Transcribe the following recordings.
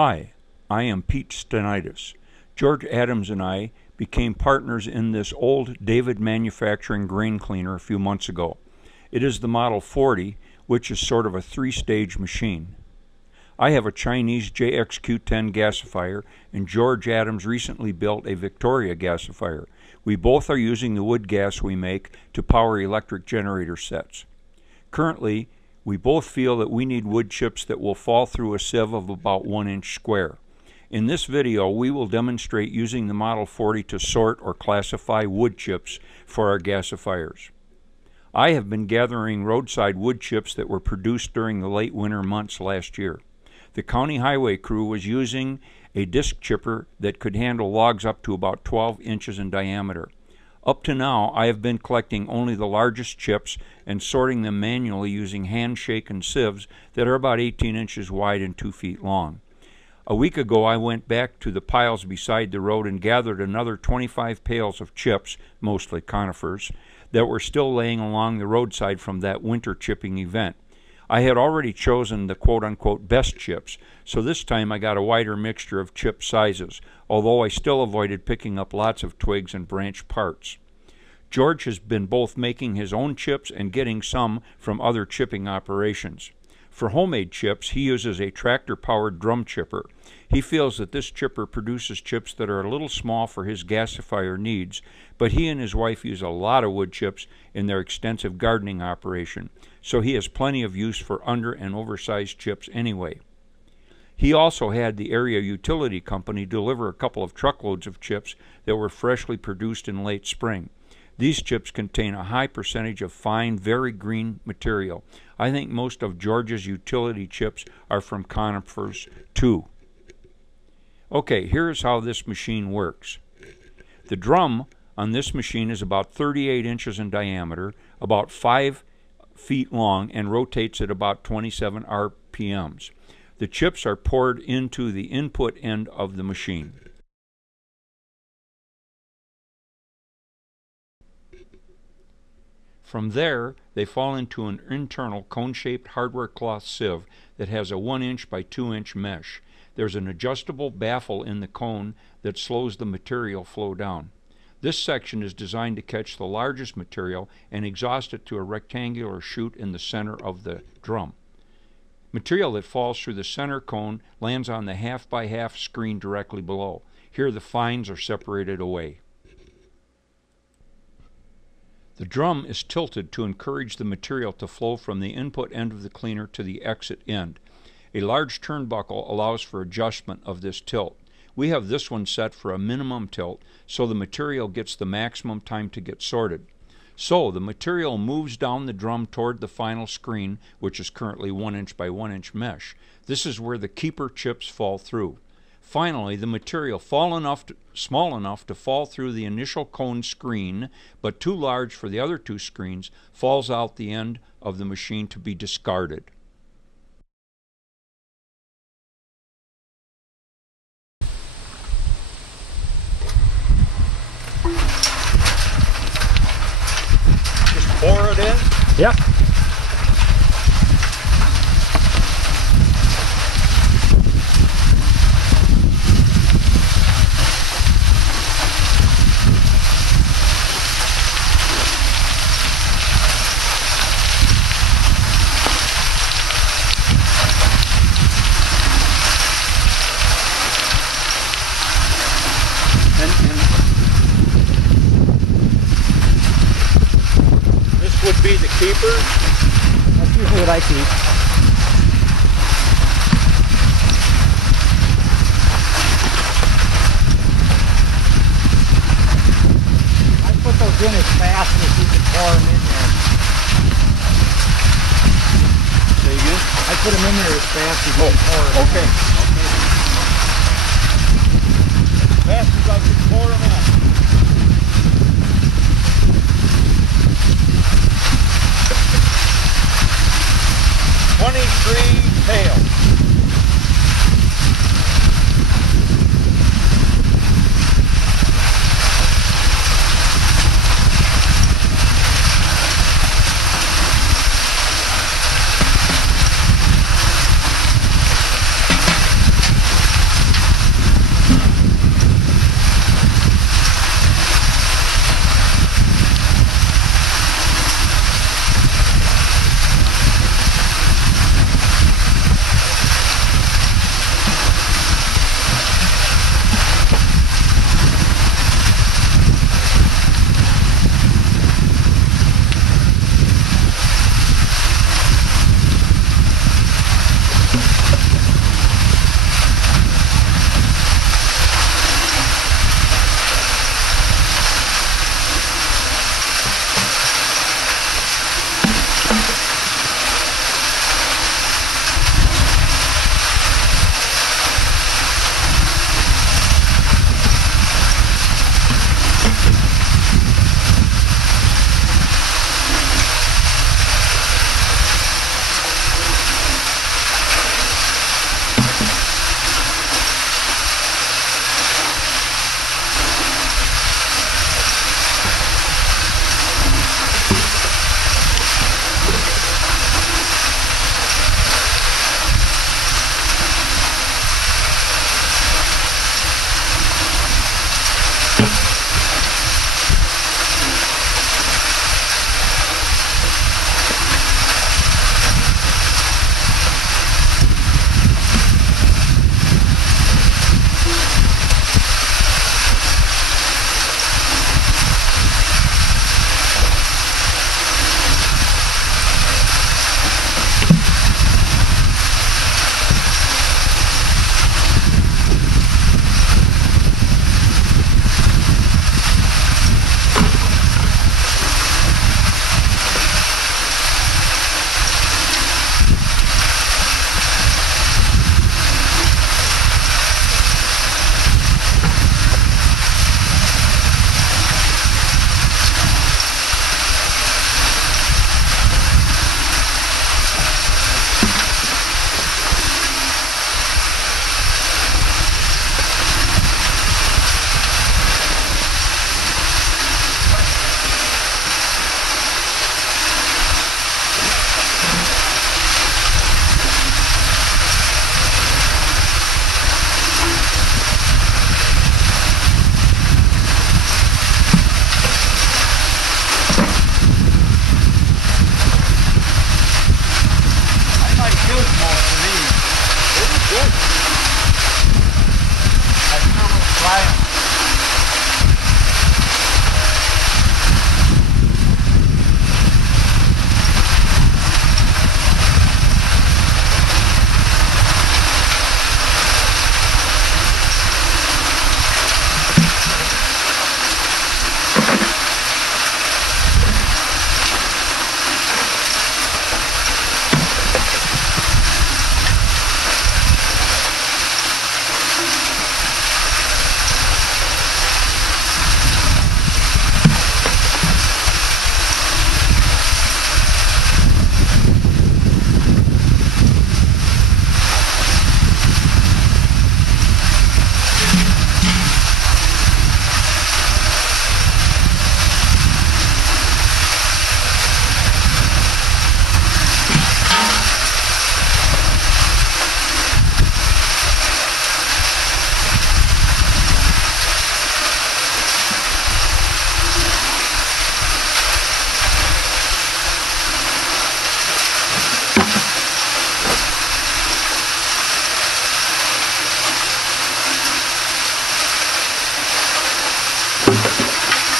Hi, I am Pete Stenitis. George Adams and I became partners in this old David manufacturing grain cleaner a few months ago. It is the Model 40, which is sort of a three-stage machine. I have a Chinese JXQ10 gasifier, and George Adams recently built a Victoria gasifier. We both are using the wood gas we make to power electric generator sets. Currently, we both feel that we need wood chips that will fall through a sieve of about 1 inch square. In this video, we will demonstrate using the Model 40 to sort or classify wood chips for our gasifiers. I have been gathering roadside wood chips that were produced during the late winter months last year. The county highway crew was using a disc chipper that could handle logs up to about 12 inches in diameter. Up to now, I have been collecting only the largest chips and sorting them manually using hand-shaken sieves that are about 18 inches wide and 2 feet long. A week ago, I went back to the piles beside the road and gathered another 25 pails of chips, mostly conifers, that were still laying along the roadside from that winter chipping event. I had already chosen the quote-unquote best chips, so this time I got a wider mixture of chip sizes, although I still avoided picking up lots of twigs and branch parts. George has been both making his own chips and getting some from other chipping operations. For homemade chips, he uses a tractor-powered drum chipper. He feels that this chipper produces chips that are a little small for his gasifier needs, but he and his wife use a lot of wood chips in their extensive gardening operation, so he has plenty of use for under and oversized chips anyway. He also had the area utility company deliver a couple of truckloads of chips that were freshly produced in late spring. These chips contain a high percentage of fine, very green material. I think most of George's utility chips are from conifers too. Okay, here's how this machine works. The drum on this machine is about 38 inches in diameter, about 5 feet long, and rotates at about 27 RPMs. The chips are poured into the input end of the machine. From there, they fall into an internal cone-shaped hardware cloth sieve that has a 1 inch by 2 inch mesh. There's an adjustable baffle in the cone that slows the material flow down. This section is designed to catch the largest material and exhaust it to a rectangular chute in the center of the drum. Material that falls through the center cone lands on the half-by-half screen directly below. Here the fines are separated away. The drum is tilted to encourage the material to flow from the input end of the cleaner to the exit end. A large turnbuckle allows for adjustment of this tilt. We have this one set for a minimum tilt, so the material gets the maximum time to get sorted. So the material moves down the drum toward the final screen, which is currently 1 inch by 1 inch mesh. This is where the keeper chips fall through. Finally, the material small enough to fall through the initial cone screen, but too large for the other two screens, falls out the end of the machine to be discarded. Just pour it in? Yep. This would be the keeper. That's usually what I keep. I put those in as fast as you can pour them in there. Say again? I put them in there as fast as you can pour them Okay. As fast as I can pour them in. Pail.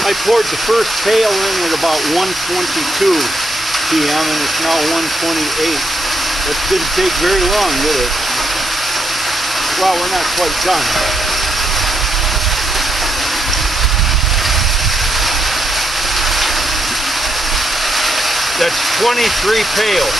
I poured the first pail in at about 1:22 p.m. and it's now 1:28. That didn't take very long, did it? Well, we're not quite done. That's 23 pails.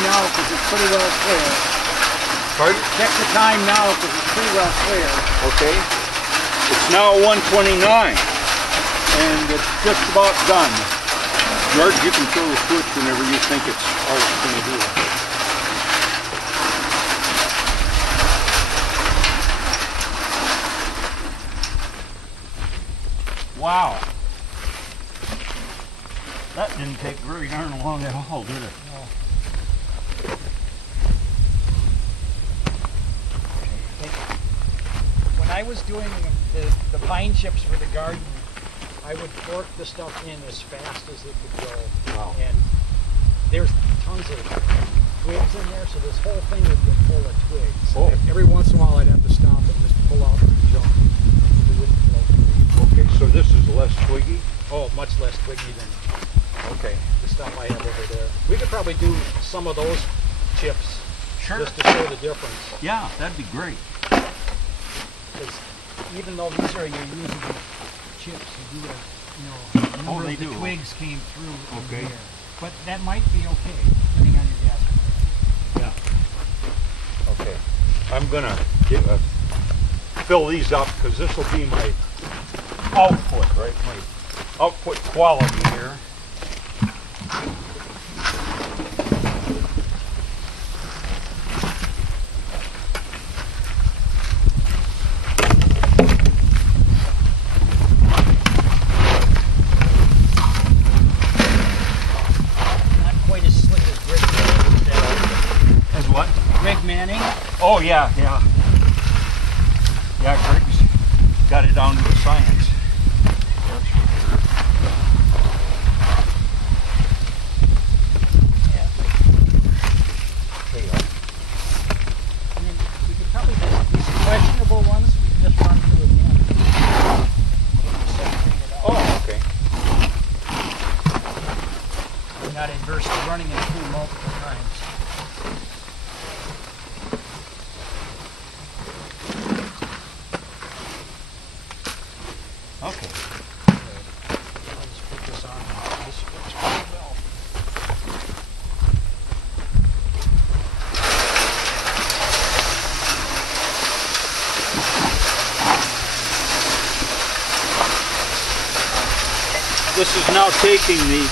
Now because it's pretty well clear. Pardon? Check the time now because it's pretty well clear. Okay. It's now 1:29 and it's just about done. George, you can throw the switch whenever you think it's all it's going to do. Wow. That didn't take very darn long at all, did it? No. When I was doing the pine chips for the garden, I would fork the stuff in as fast as it could go. Wow. And there's tons of twigs in there, so this whole thing would get full of twigs. Oh. Every once in a while I'd have to stop and just pull out the junk. It wouldn't flow through. Okay, so this is less twiggy? Oh, much less twiggy than Okay. the stuff I have over there. We could probably do some of those chips just to show the difference. Yeah, that'd be great. Because even though these are your usual chips, you do a number they of the do. twigs came through Okay. in here. But that might be okay, depending on your gas. Yeah. Okay. I'm gonna fill these up because this will be my output, right? My output quality here. Oh yeah, yeah. Yeah, Greg's got it down to a science. Yeah. And then we could probably just, these questionable ones, we can just run through again. Oh, okay. We're not adverse to running it through multiple times. Okay. I'll just put this on. This works pretty well. This is now taking the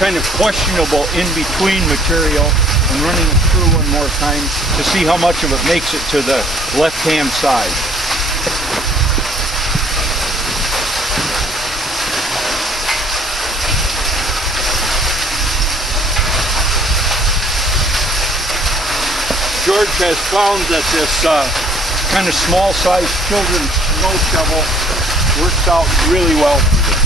kind of questionable in-between material and running it through one more time to see how much of it makes it to the left-hand side. George has found that this kind of small-sized children's snow shovel works out really well for you.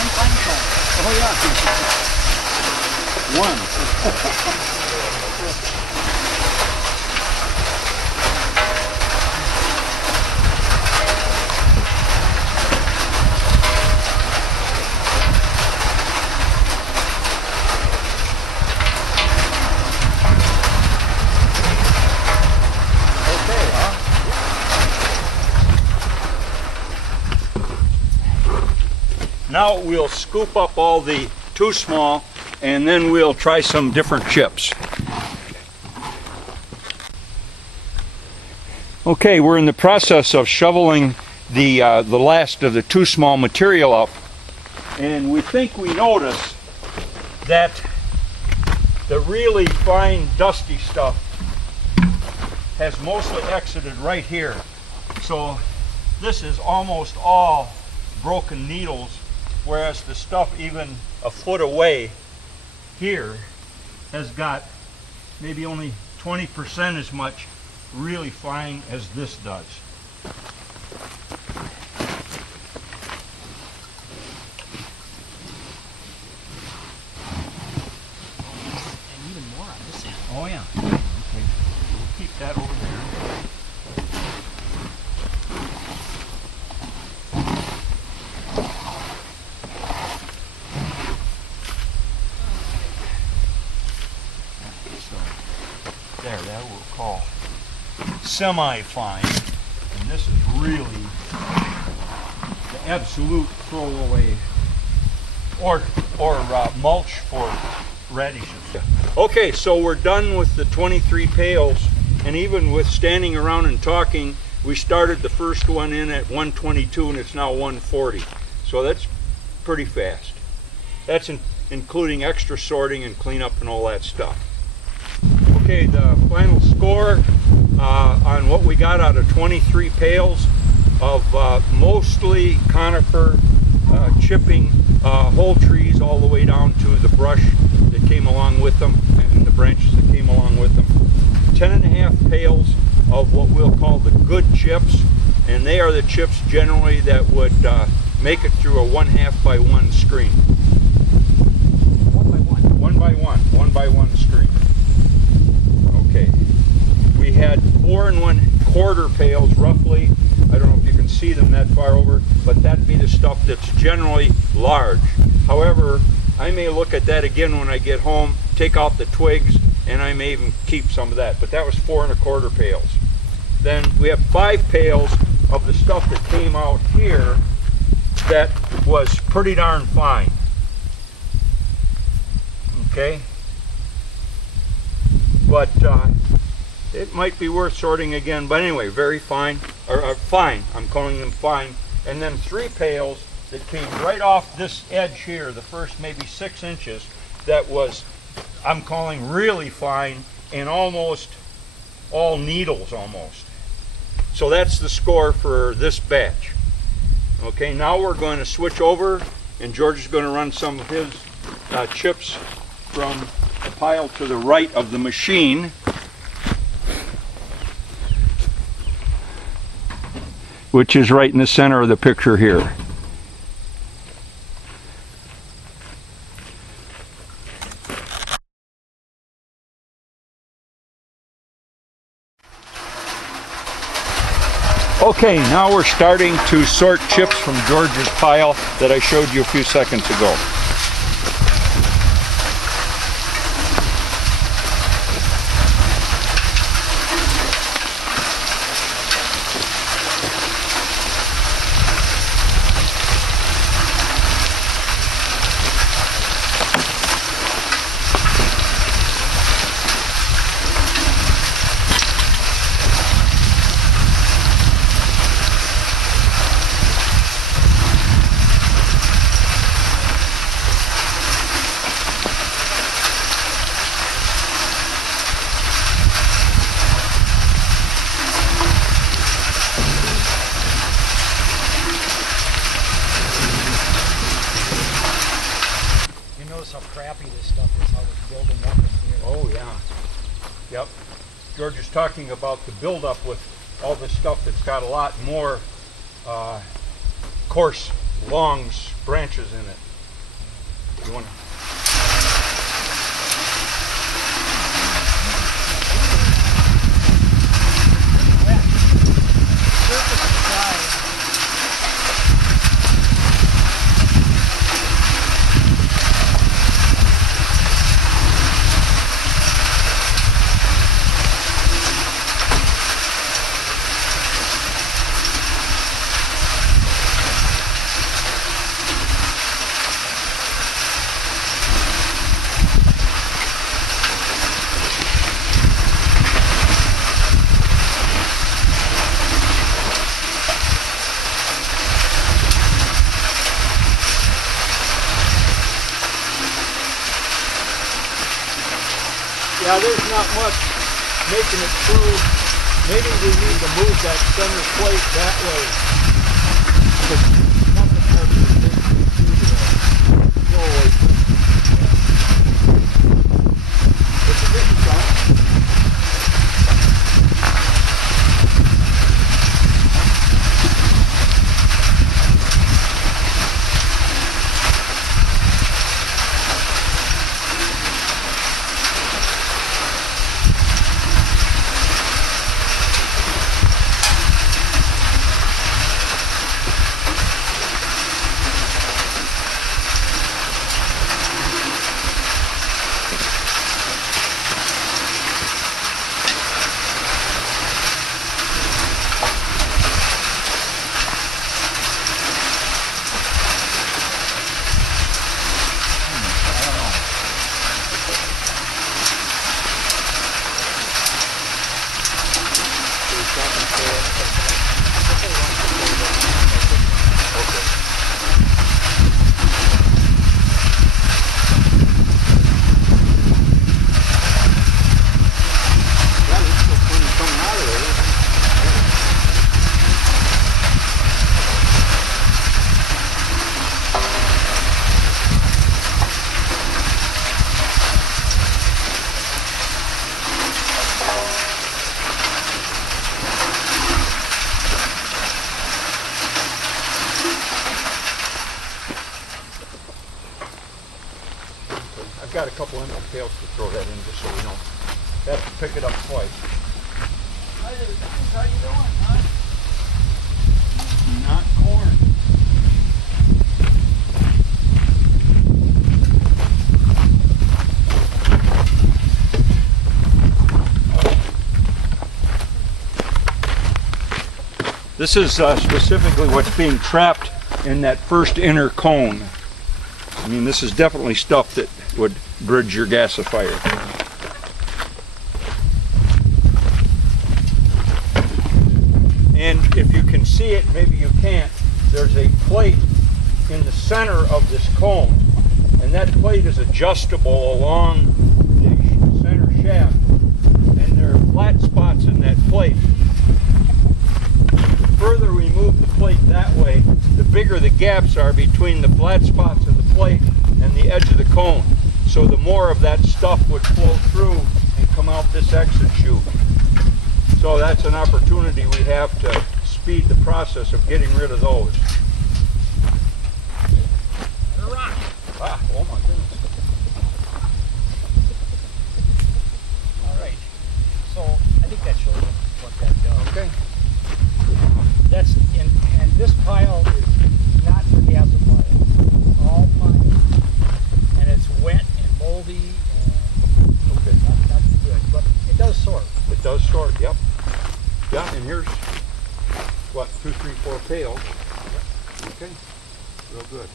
One fine cone. Oh yeah. One. Now we'll scoop up all the too small and then we'll try some different chips. Okay, we're in the process of shoveling the last of the too small material up, and we think we notice that the really fine dusty stuff has mostly exited right here. So this is almost all broken needles, whereas the stuff even a foot away here has got maybe only 20% as much really fine as this does. And even more on this end. Oh yeah. Okay. We'll keep that over there. So there, that we'll call semi-fine, and this is really the absolute throwaway or mulch for radishes. Okay, so we're done with the 23 pails, and even with standing around and talking, we started the first one in at 122 and it's now 140. So that's pretty fast. That's including extra sorting and cleanup and all that stuff. Okay, the final score on what we got out of 23 pails of mostly conifer chipping whole trees all the way down to the brush that came along with them and the branches that came along with them. 10.5 pails of what we'll call the good chips, and they are the chips generally that would make it through a 1/2 by 1 screen. 1 by 1. 1 by 1. 1 by 1 screen. Okay. We had 4 1/4 pails roughly. I don't know if you can see them that far over, but that'd be the stuff that's generally large. However, I may look at that again when I get home, take out the twigs, and I may even keep some of that. But that was 4 1/4 pails. Then we have 5 pails of the stuff that came out here that was pretty darn fine. Okay? But it might be worth sorting again. But anyway, very fine, or fine. I'm calling them fine. And then 3 pails that came right off this edge here, the first maybe 6 inches, that was, I'm calling really fine and almost all needles almost. So that's the score for this batch. Okay, now we're going to switch over, and George is going to run some of his chips from the pile to the right of the machine, which is right in the center of the picture here. Okay, now we're starting to sort chips from George's pile that I showed you a few seconds ago. How crappy this stuff is, how it's building up in here. Oh yeah. Yep. George is talking about the buildup with all this stuff that's got a lot more coarse, long branches in it. You want to? Yeah, there's not much making it through. Maybe we need to move that center plate that way. Nothing will be through the flow away. It's a good sign. I've got a couple empty pails to throw that in just so we don't have to pick it up twice. How you doing, huh? Not corn. This is specifically what's being trapped in that first inner cone. I mean, this is definitely stuff that would bridge your gasifier. And if you can see it, maybe you can't, there's a plate in the center of this cone. And that plate is adjustable along the center shaft. And there are flat spots in that plate. The further we move the plate that way, the bigger the gaps are between the flat spots of the plate and the edge of the cone. So the more of that stuff would flow through and come out this exit chute. So that's an opportunity we have to speed the process of getting rid of those. And a rock. Ah, oh my goodness. All right. So I think that shows what that does. Okay. That's and this pile is not for gasifier. It's all pine, and it's wet and moldy and not good, but it does sort. It does sort, yep. Yeah, and here's what, 2, 3, 4 pails. Okay, real good.